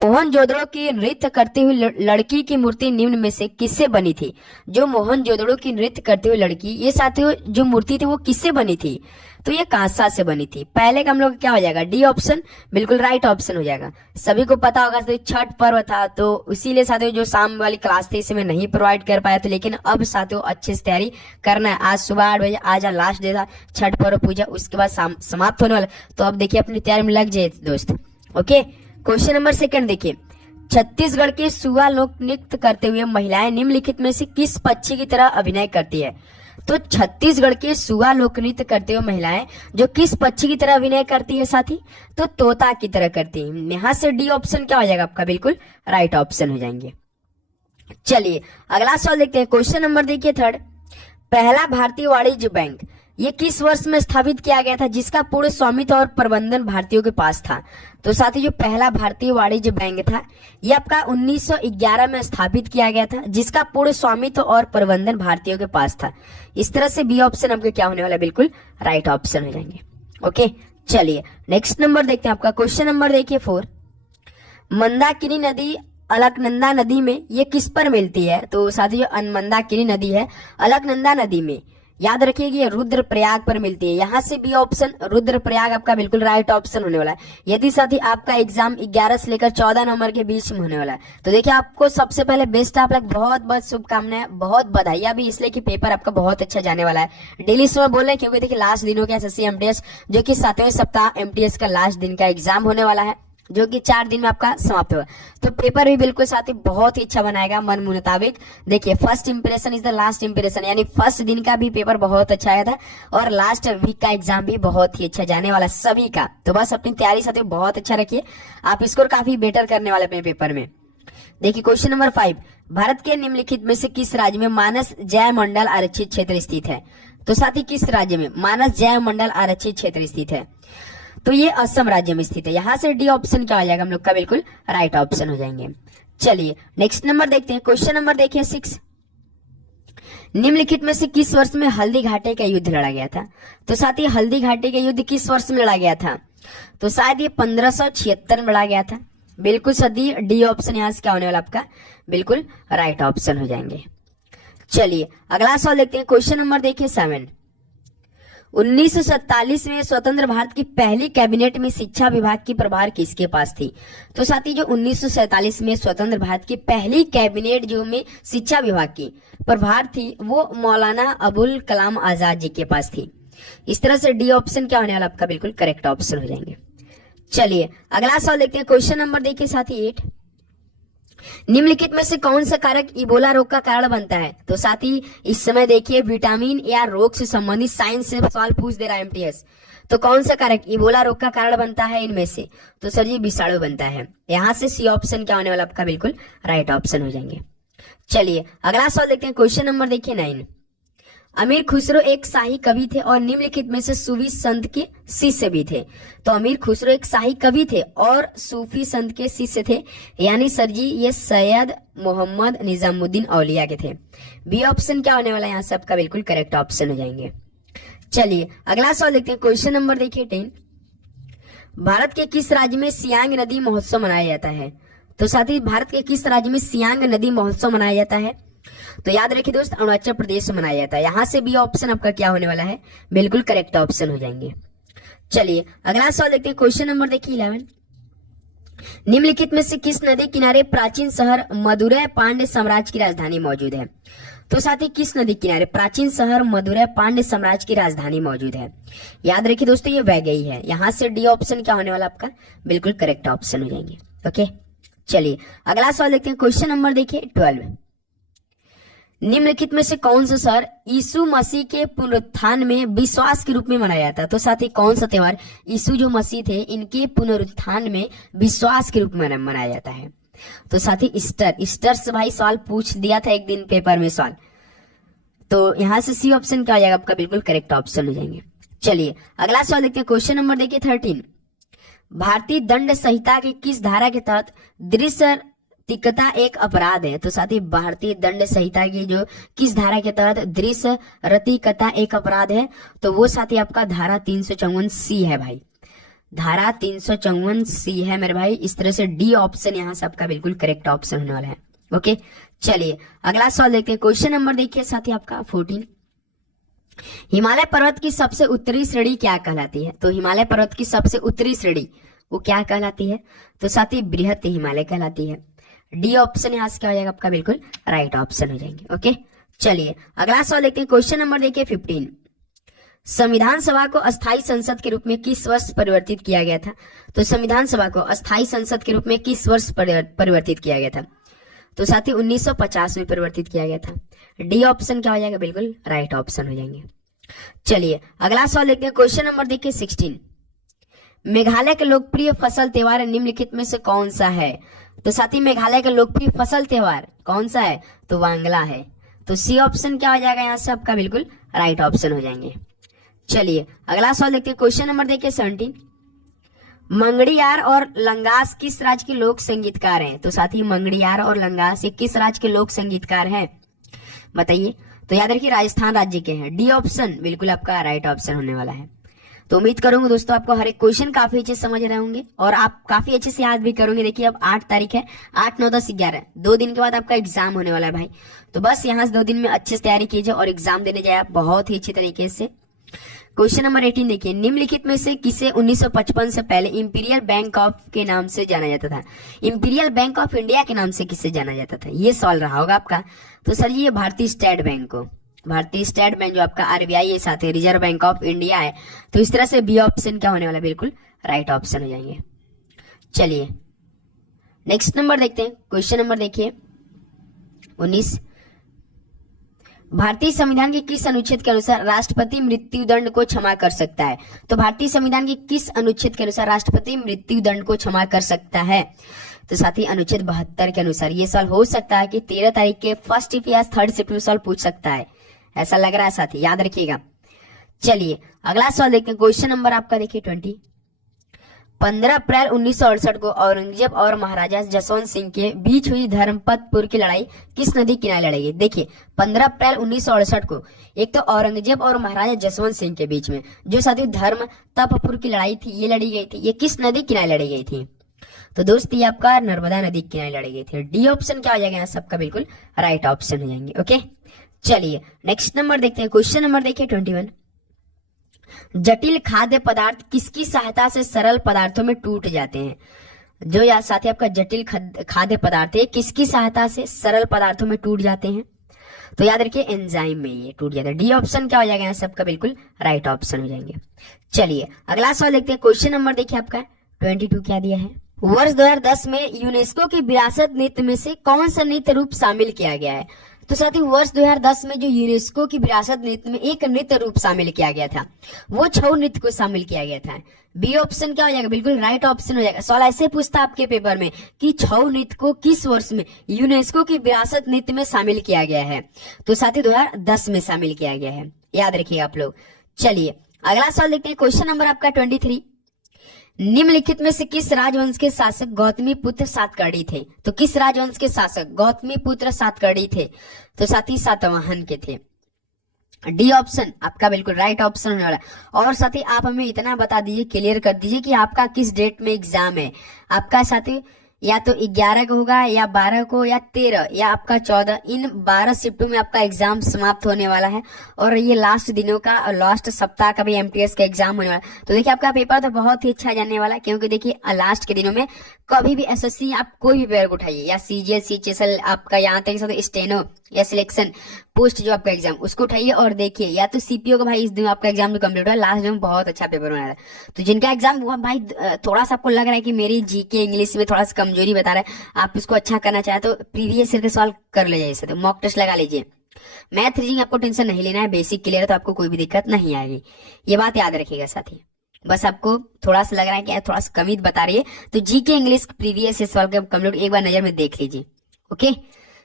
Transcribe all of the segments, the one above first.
मोहनजोदड़ो की नृत्य करती हुई लड़की की मूर्ति निम्न में से किससे बनी थी? जो मोहनजोदड़ो की नृत्य करती हुई लड़की, ये साथियों जो मूर्ति थी वो किससे बनी थी? तो ये कांसा से बनी थी। पहले का हम लोग क्या हो जाएगा? डी ऑप्शन बिल्कुल राइट ऑप्शन हो जाएगा। सभी को पता होगा तो छठ पर्व था, तो इसीलिए साथियों जो शाम वाली क्लास थी इसे मैं नहीं प्रोवाइड कर पाया था, लेकिन अब साथियों अच्छे से तैयारी करना है। आज सुबह 8 बजे आज लास्ट डे था छठ पर्व पूजा, उसके बाद समाप्त होने वाला। तो अब देखिए अपनी तैयारी में लग जाए दोस्त। ओके, क्वेश्चन नंबर सेकंड देखिए, छत्तीसगढ़ के सुआ लोक नृत्य करते हुए महिलाएं निम्नलिखित में से किस पक्षी की तरह अभिनय करती है? तो छत्तीसगढ़ के सुआ लोक नृत्य करते हुए महिलाएं जो किस पक्षी की तरह अभिनय करती है साथी? तो तोता की तरह करती है। यहां से डी ऑप्शन क्या हो जाएगा आपका? बिल्कुल राइट ऑप्शन हो जाएंगे। चलिए अगला सवाल देखते हैं। क्वेश्चन नंबर देखिए थर्ड, पहला भारतीय वाणिज्य बैंक ये किस वर्ष में स्थापित किया गया था जिसका पूर्ण स्वामित्व और प्रबंधन भारतीयों के पास था? तो साथी जो पहला भारतीय वाणिज्य बैंक था ये आपका 1911 में स्थापित किया गया था, जिसका पूर्ण स्वामित्व और प्रबंधन भारतीयों के पास था। इस तरह से बी ऑप्शन आपके क्या होने वाला? बिल्कुल राइट ऑप्शन हो जाएंगे। ओके, चलिए नेक्स्ट नंबर देखते हैं आपका। क्वेश्चन नंबर देखिए 4, मंदाकिनी नदी अलकनंदा नदी में ये किस पर मिलती है? तो साथी जो मंदाकिनी नदी है अलकनंदा नदी में, याद रखिएगा ये रुद्रप्रयाग पर मिलती है। यहाँ से बी ऑप्शन रुद्रप्रयाग आपका बिल्कुल राइट ऑप्शन होने वाला है। यदि साथी आपका एग्जाम 11 से लेकर 14 नवंबर के बीच में होने वाला है, तो देखिए आपको सबसे पहले बेस्ट आप लोग बहुत बहुत शुभकामनाएं, बहुत बधाइयां भी, इसलिए कि पेपर आपका बहुत अच्छा जाने वाला है। डेली सुबह बोल रहे हैं क्योंकि देखिए लास्ट दिनों के एसएससी एमटीएस जो कि 7वें सप्ताह एमटीएस का लास्ट दिन का एग्जाम होने वाला है, जो कि 4 दिन में आपका समाप्त होगा। तो पेपर भी बिल्कुल साथी बहुत ही अच्छा बनाएगा मन मुताबिक। देखिए first impression is the last impression, यानी फर्स्ट दिन का भी पेपर बहुत अच्छा आया था और लास्ट वीक का एग्जाम भी बहुत ही अच्छा जाने वाला सभी का। तो बस अपनी तैयारी साथी बहुत अच्छा रखिए, आप स्कोर काफी बेटर करने वाले अपने पेपर में। देखिए क्वेश्चन नंबर 5, भारत के निम्नलिखित में से किस राज्य में मानस जय मंडल आरक्षित क्षेत्र स्थित है? तो साथी किस राज्य में मानस जय मंडल आरक्षित क्षेत्र स्थित है? तो ये असम राज्य में स्थित है। यहां से डी ऑप्शन क्या हो जाएगा हम लोग का? बिल्कुल राइट ऑप्शन हो जाएंगे। चलिए नेक्स्ट नंबर देखते हैं। क्वेश्चन नंबर देखिए 6, निम्नलिखित में से किस वर्ष में हल्दी घाटी का युद्ध लड़ा गया था? तो साथ ही हल्दी घाटी का युद्ध किस वर्ष में लड़ा गया था? तो शायद ये 1576 में लड़ा गया था। बिल्कुल सदी डी ऑप्शन यहां से क्या होने वाला आपका? बिल्कुल राइट ऑप्शन हो जाएंगे। चलिए अगला सवाल देखते हैं। क्वेश्चन नंबर देखिए 7, 1947 में स्वतंत्र भारत की पहली कैबिनेट में शिक्षा विभाग की प्रभार किसके पास थी? तो साथी जो 1947 में स्वतंत्र भारत की पहली कैबिनेट जो में शिक्षा विभाग की प्रभार थी वो मौलाना अबुल कलाम आजाद जी के पास थी। इस तरह से डी ऑप्शन क्या होने वाला आपका? बिल्कुल करेक्ट ऑप्शन हो जाएंगे। चलिए अगला सवाल देखते हैं। क्वेश्चन नंबर देखिए साथी 8, निम्नलिखित में से कौन सा कारक इबोला रोग का कारण बनता है? तो साथी इस समय देखिए विटामिन या रोग से संबंधित साइंस से सवाल पूछ दे रहा है एमटीएस। तो कौन सा कारक इबोला रोग का कारण बनता है इनमें से? तो सर जी विषाणु बनता है। यहां से सी ऑप्शन क्या होने वाला आपका? बिल्कुल राइट ऑप्शन हो जाएंगे। चलिए अगला सवाल देखते हैं। क्वेश्चन नंबर देखिए 9, अमीर खुसरो एक शाही कवि थे और निम्नलिखित में से सूफी संत के शिष्य भी थे। तो अमीर खुसरो एक शाही कवि थे और सूफी संत के शिष्य थे, यानी सर जी ये सैयद मोहम्मद निजामुद्दीन औलिया के थे। बी ऑप्शन क्या होने वाला है यहाँ से आपका? बिल्कुल करेक्ट ऑप्शन हो जाएंगे। चलिए अगला सवाल देखते हैं। क्वेश्चन नंबर देखिए 10, भारत के किस राज्य में सियांग नदी महोत्सव मनाया जाता है? तो साथ ही भारत के किस राज्य में सियांग नदी महोत्सव मनाया जाता है? तो याद रखिए दोस्त अरुणाचल प्रदेश में मनाया जाता है। यहां से बी ऑप्शन आपका क्या होने वाला है? बिल्कुल करेक्ट ऑप्शन हो जाएंगे। चलिए अगला सवाल देखते हैं। क्वेश्चन नंबर देखिए 11, निम्नलिखित में से किस नदी किनारे प्राचीन शहर मदुरै पांड्य साम्राज्य की राजधानी मौजूद है? तो साथ ही किस नदी किनारे प्राचीन शहर मदुरै पांड्य साम्राज्य की राजधानी मौजूद है? याद रखिए दोस्तों ये वैगई है। यहां से डी ऑप्शन क्या होने वाला आपका? बिल्कुल करेक्ट ऑप्शन हो जाएंगे। ओके चलिए अगला सवाल देखते हैं। क्वेश्चन नंबर देखिए 12, निम्नलिखित में से कौन सा शहर यीशु मसीह के पुनरुत्थान में विश्वास के रूप में मनाया जाता है? तो साथ ही कौन सा त्योहार यीशु जो मसीह थे इनके पुनरुत्थान में विश्वास के रूप में मनाया जाता है? तो साथ ही ईस्टर से भाई सवाल पूछ दिया था एक दिन पेपर में सवाल। तो यहां से सी ऑप्शन क्या आ जाएगा आपका? बिल्कुल करेक्ट ऑप्शन हो जाएंगे। चलिए अगला सवाल देखते हैं। क्वेश्चन नंबर देखिए 13, भारतीय दंड संहिता की किस धारा के तहत दृश्य तिक्तता एक अपराध है? तो साथ ही भारतीय दंड संहिता की जो किस धारा के तहत दृश्य रतिकता एक अपराध है? तो वो साथी आपका धारा 354C है भाई। धारा 354C है मेरे भाई। इस तरह से डी ऑप्शन यहाँ से आपका बिल्कुल करेक्ट ऑप्शन होने वाला है। ओके, चलिए अगला सवाल देखते हैं। क्वेश्चन नंबर देखिए साथी आपका 14। हिमालय पर्वत की सबसे उत्तरी श्रेणी क्या कहलाती है? तो हिमालय पर्वत की सबसे उत्तरी श्रेणी वो क्या कहलाती है? तो साथी बृहत हिमालय कहलाती है। डी ऑप्शन यहाँ से क्या हो जाएगा आपका बिल्कुल राइट ऑप्शन हो जाएंगे। ओके, चलिए अगला सवाल देखते हैं। क्वेश्चन नंबर देखिए 15। संविधान सभा को अस्थायी संसद के रूप में किस वर्ष परिवर्तित किया गया था? तो संविधान सभा को अस्थायी संसद के रूप में किस वर्ष परिवर्तित किया गया था? तो साथी 1950 में परिवर्तित किया गया था। डी ऑप्शन क्या हो जाएगा बिल्कुल राइट ऑप्शन हो जाएंगे। चलिए अगला सवाल देखते हैं। क्वेश्चन नंबर देखिए 16। मेघालय का लोकप्रिय फसल त्योहार निम्नलिखित में से कौन सा है? तो साथी मेघालय का लोकप्रिय फसल त्योहार कौन सा है? तो वांगला है। तो सी ऑप्शन क्या हो जाएगा यहाँ से आपका बिल्कुल राइट ऑप्शन हो जाएंगे। चलिए अगला सवाल देखते हैं। क्वेश्चन नंबर देखिए 17। मंगड़ियार और लंगास किस राज्य के लोक संगीतकार हैं? तो साथी मंगड़ियार और लंगास ये किस राज्य के लोक संगीतकार हैं बताइए? तो याद रखिए राजस्थान राज्य के हैं। डी ऑप्शन बिल्कुल आपका राइट ऑप्शन होने वाला है। तो उम्मीद करूंगा दोस्तों आपको हर एक क्वेश्चन काफी अच्छे से समझ रहे होंगे और आप काफी अच्छे से याद भी करोगे। देखिए अब 8 तारीख है, 8, 9, 10, 11 2 दिन के बाद आपका एग्जाम होने वाला है भाई। तो बस यहाँ से 2 दिन में अच्छे से तैयारी कीजिए और एग्जाम देने जाए आप बहुत ही अच्छी तरीके से। क्वेश्चन नंबर 18 देखिए। निम्नलिखित में से किसे 1955 से पहले इंपीरियल बैंक ऑफ के नाम से जाना जाता था? इंपीरियल बैंक ऑफ इंडिया के नाम से किसे जाना जाता था? ये सवाल रहा होगा आपका। तो सर ये भारतीय स्टेट बैंक को, भारतीय स्टेट बैंक जो आपका आरबीआई के साथ है, रिजर्व बैंक ऑफ इंडिया है। तो इस तरह से बी ऑप्शन क्या होने वाला बिल्कुल राइट ऑप्शन हो जाएंगे। चलिए नेक्स्ट नंबर देखते हैं। क्वेश्चन नंबर देखिए 19। भारतीय संविधान के किस अनुच्छेद के अनुसार राष्ट्रपति मृत्युदंड को क्षमा कर सकता है? तो भारतीय संविधान के किस अनुच्छेद के अनुसार राष्ट्रपति मृत्युदंड को क्षमा कर सकता है? तो साथी अनुच्छेद 72 के अनुसार। ये सवाल हो सकता है कि 13 तारीख के फर्स्ट शिफ्ट या थर्ड शिफ्ट में सवाल पूछ सकता है, ऐसा लग रहा है साथी, याद रखिएगा। चलिए अगला सवाल देखते हैं। क्वेश्चन नंबर आपका देखिए 20। 15 अप्रैल 1968 को औरंगजेब और महाराजा जसवंत सिंह के बीच हुई धर्मपतपुर की लड़ाई किस नदी किनारे लड़ी गई? देखिए 15 अप्रैल 1968 को एक तो औरंगजेब और महाराजा जसवंत सिंह के बीच में जो साथी धर्मतपपुर की लड़ाई थी ये लड़ी गई थी। ये किस नदी किनारे लड़ी गई थी? तो दोस्त ये आपका नर्मदा नदी किनारे लड़ी गई थी। डी ऑप्शन क्या हो जाएगा यहाँ सबका बिल्कुल राइट ऑप्शन हो जाएंगे। ओके, चलिए नेक्स्ट नंबर देखते हैं। क्वेश्चन नंबर देखिए 21। जटिल खाद्य पदार्थ किसकी सहायता से सरल पदार्थों में टूट जाते हैं? जो या साथी आपका जटिल खाद्य पदार्थ है किसकी सहायता से सरल पदार्थों में टूट जाते हैं? तो याद रखिए एंजाइम में ये टूट जाता है। डी ऑप्शन क्या हो जाएगा यहाँ सबका बिल्कुल राइट ऑप्शन हो जाएंगे। चलिए अगला सवाल देखते हैं। क्वेश्चन नंबर देखिए आपका 22 क्या दिया है? वर्ष 2010 में यूनेस्को की विरासत नृत्य में से कौन सा नृत्य रूप शामिल किया गया है? तो साथी वर्ष 2010 में जो यूनेस्को की विरासत नृत्य में एक नृत्य रूप शामिल किया गया था वो छऊ नृत्य को शामिल किया गया था। बी ऑप्शन क्या हो जाएगा बिल्कुल राइट ऑप्शन हो जाएगा। सवाल ऐसे पूछता आपके पेपर में कि छऊ नृत्य को किस वर्ष में यूनेस्को की विरासत नृत्य में शामिल किया गया है? तो साथी 2010 में शामिल किया गया है, याद रखिएगा आप लोग। चलिए अगला सवाल देखते हैं। क्वेश्चन नंबर आपका 23। निम्नलिखित में से किस राजवंश के शासक गौतमी पुत्र सातकर्णी थे? तो किस राजवंश के शासक गौतमी पुत्र सातकर्णी थे? तो साथी सातवाहन के थे। डी ऑप्शन आपका बिल्कुल राइट ऑप्शन होने वाला है। और साथी आप हमें इतना बता दीजिए, क्लियर कर दीजिए कि आपका किस डेट में एग्जाम है। आपका साथी या तो 11 को होगा या 12 को या 13 या आपका 14, इन 12 शिफ्टों में आपका एग्जाम समाप्त होने वाला है। और ये लास्ट दिनों का और लास्ट सप्ताह का भी एमटीएस का एग्जाम होने वाला है। तो देखिए आपका पेपर तो बहुत ही अच्छा जाने वाला है, क्योंकि देखिए लास्ट के दिनों में कभी भी एसएससी आप कोई भी पेपर उठाइए या सीजीएल सीएचएसएल आपका यहाँ तक स्टेनो या सिलेक्शन पोस्ट जो आपका एग्जाम उसको उठाइए और देखिए, या तो सीपीओ का भाई इस दिन आपका एग्जाम जो कंप्लीट हुआ लास्ट दिन में बहुत अच्छा पेपर होना है। तो जिनका एग्जाम हुआ भाई थोड़ा सा आपको लग रहा है कि मेरी जीके इंग्लिश में थोड़ा सा कमजोरी बता रहा है, आप इसको अच्छा करना चाहे तो प्रीवियस ईयर के सवाल कर ले जाइए, तो मॉक टेस्ट लगा लीजिए। मैथ रीजनिंग आपको टेंशन नहीं लेना है, बेसिक क्लियर है तो आपको कोई भी दिक्कत नहीं आएगी, ये बात याद रखिएगा साथी। बस आपको थोड़ा सा लग रहा है कि थोड़ा सा कमी बता रही है तो जीके इंग्लिश प्रीवियस सवाल का कंप्लीट एक बार नजर में देख लीजिए। ओके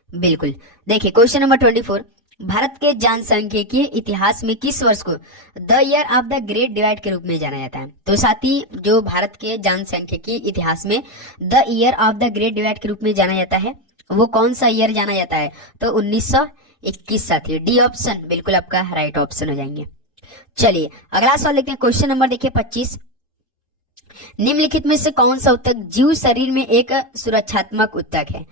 बिल्कुल। देखिए क्वेश्चन नंबर 24। भारत के जनसांख्यिकीय इतिहास में किस वर्ष को the year of the great divide के रूप में जाना जाता है? तो साथी जो भारत के जनसांख्यिकीय इतिहास में the year of the great divide के रूप में जाना जाता है वो कौन सा ईयर जाना जाता है? तो 1921 साथी। डी ऑप्शन बिल्कुल आपका राइट ऑप्शन हो जाएंगे। चलिए अगला सवाल देखते हैं। क्वेश्चन नंबर देखिए 25। निम्नलिखित में से कौन सा ऊतक जीव शरीर में एक सुरक्षात्मक ऊतक है?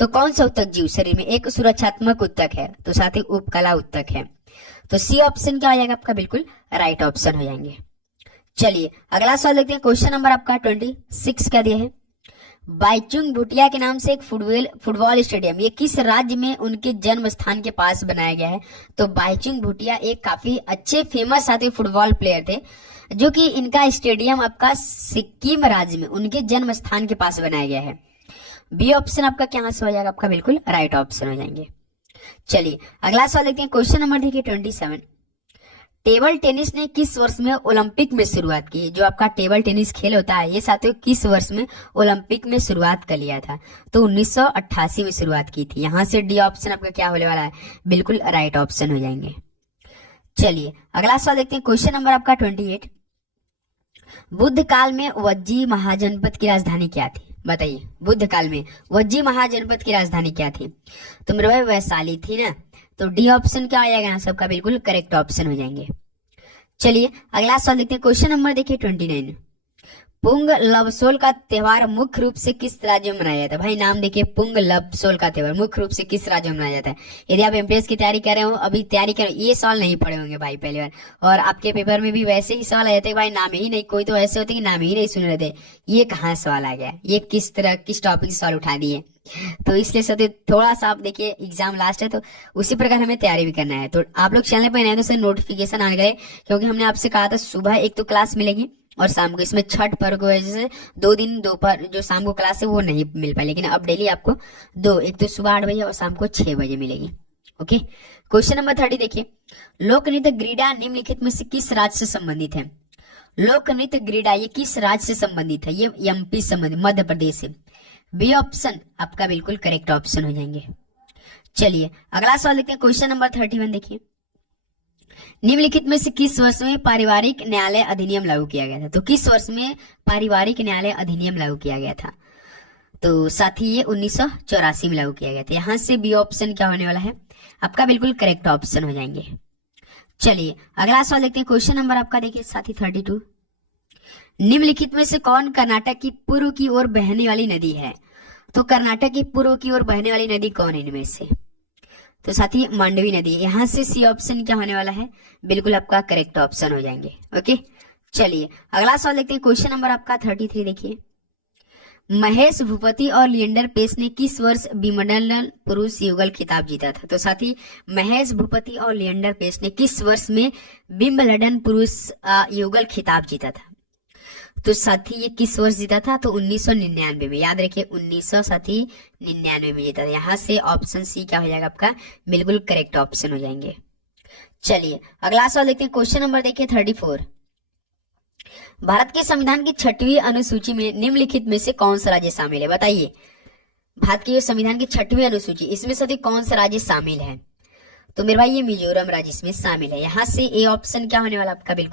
तो कौन सा ऊतक जीव शरीर में एक सुरक्षात्मक ऊतक है? तो साथ ही उपकला ऊतक है। तो सी ऑप्शन क्या हो जाएगा आपका? बिल्कुल राइट ऑप्शन हो जाएंगे। चलिए अगला सवाल देखते हैं। क्वेश्चन नंबर आपका 26 क्या दिया है? बाईचुंग भूटिया के नाम से एक फुटबॉल स्टेडियम ये किस राज्य में उनके जन्म स्थान के पास बनाया गया है? तो बाईचुंग भूटिया एक काफी अच्छे फेमस साथी फुटबॉल प्लेयर थे, जो कि इनका स्टेडियम आपका सिक्किम राज्य में उनके जन्म स्थान के पास बनाया गया है। बी ऑप्शन आपका क्या आंसर हो जाएगा? आपका बिल्कुल राइट ऑप्शन हो जाएंगे। चलिए अगला सवाल देखते हैं। क्वेश्चन नंबर देखिए 27। टेबल टेनिस ने किस वर्ष में ओलंपिक में शुरुआत की? जो आपका टेबल टेनिस खेल होता है ये साथियों किस वर्ष में ओलंपिक में शुरुआत कर लिया था? तो 1988 में शुरुआत की थी। यहां से डी ऑप्शन आपका क्या होने वाला है? बिल्कुल राइट ऑप्शन हो जाएंगे। चलिए अगला सवाल देखते हैं। क्वेश्चन नंबर आपका 28। बुद्ध काल में वज्जी महाजनपद की राजधानी क्या थी? बताइए, बुद्ध काल में वज्जी महाजनपद की राजधानी क्या थी? तो मेरे भाई वैशाली थी ना। तो डी ऑप्शन क्या आ जाएगा? सबका बिल्कुल करेक्ट ऑप्शन हो जाएंगे। चलिए अगला सवाल देखते हैं। क्वेश्चन नंबर देखिए 29। पुंग लबसोल का त्योहार मुख्य रूप से किस राज्य में मनाया जाता है? भाई नाम देखिए, पुंग लबसोल का त्योहार मुख्य रूप से किस राज्य में मनाया जाता है? यदि आप एमटीएस की तैयारी कर रहे हो, अभी तैयारी कर रहे हो, ये सवाल नहीं पढ़े होंगे भाई पहली बार, और आपके पेपर में भी वैसे ही सवाल आ जाते हैं भाई नाम ही नहीं, कोई तो ऐसे होते कि नाम ही नहीं सुन रहे थे, ये कहाँ सवाल आ गया, ये किस तरह किस टॉपिक से सवाल उठा दिए। तो इसलिए सर थोड़ा सा आप देखिए, एग्जाम लास्ट है तो उसी प्रकार हमें तैयारी भी करना है। तो आप लोग चैनल पर नए तो सर नोटिफिकेशन आने गए, क्योंकि हमने आपसे कहा था सुबह एक तो क्लास मिलेगी और शाम को, इसमें छठ पर्व की वजह से 2 दिन दोपहर जो शाम को क्लास है वो नहीं मिल पाई, लेकिन अब डेली आपको एक तो सुबह 8 बजे और शाम को 6 बजे मिलेगी। ओके, क्वेश्चन नंबर 30 देखिए। लोक नृत्य क्रीड़ा निम्नलिखित में से किस राज्य से संबंधित है? लोक नृत्य क्रीड़ा ये किस राज्य से संबंधित है? ये एमपी संबंधित, मध्य प्रदेश से। बी ऑप्शन आपका बिल्कुल करेक्ट ऑप्शन हो जाएंगे। चलिए अगला सवाल देखते हैं। क्वेश्चन नंबर 31 देखिए। निम्नलिखित में से किस वर्ष में पारिवारिक न्यायालय अधिनियम लागू किया गया था? तो किस वर्ष में पारिवारिक न्यायालय अधिनियम लागू किया गया था? तो साथी ये 1984 में लागू किया गया था। यहां से बी ऑप्शन क्या होने वाला है? आपका बिल्कुल करेक्ट ऑप्शन हो जाएंगे। चलिए अगला सवाल देखते हैं। क्वेश्चन नंबर आपका देखिए साथी 32। निम्नलिखित में से कौन कर्नाटक की पूर्व की ओर बहने वाली नदी है? तो कर्नाटक की पूर्व की ओर बहने वाली नदी कौन है इनमें से? तो साथी मांडवी नदी। यहां से सी ऑप्शन क्या होने वाला है? बिल्कुल आपका करेक्ट ऑप्शन हो जाएंगे। ओके, चलिए अगला सवाल देखते हैं। क्वेश्चन नंबर आपका 33 देखिए। महेश भूपति और लिएंडर पेस ने किस वर्ष विंबलडन पुरुष युगल खिताब जीता था? तो साथी महेश भूपति और लिएंडर पेस ने किस वर्ष में विंबलडन पुरुष युगल खिताब जीता था? तो साथी ये किस वर्ष जीता था? तो 1999 में। याद रखिए 1999 में जीता था। यहाँ से ऑप्शन सी क्या हो जाएगा आपका? बिल्कुल करेक्ट ऑप्शन हो जाएंगे। चलिए अगला सवाल देखते हैं। क्वेश्चन नंबर देखिए 34। भारत के संविधान की 6वीं अनुसूची में निम्नलिखित में से कौन सा राज्य शामिल है? बताइए, भारत के संविधान की 6वीं अनुसूची, इसमें से कौन सा राज्य शामिल है? तो मेरे भाई ये मिजोरम राज्य इसमें शामिल है। यहाँ से ए ऑप्शन क्या होने वाला आपका? बिल्कुल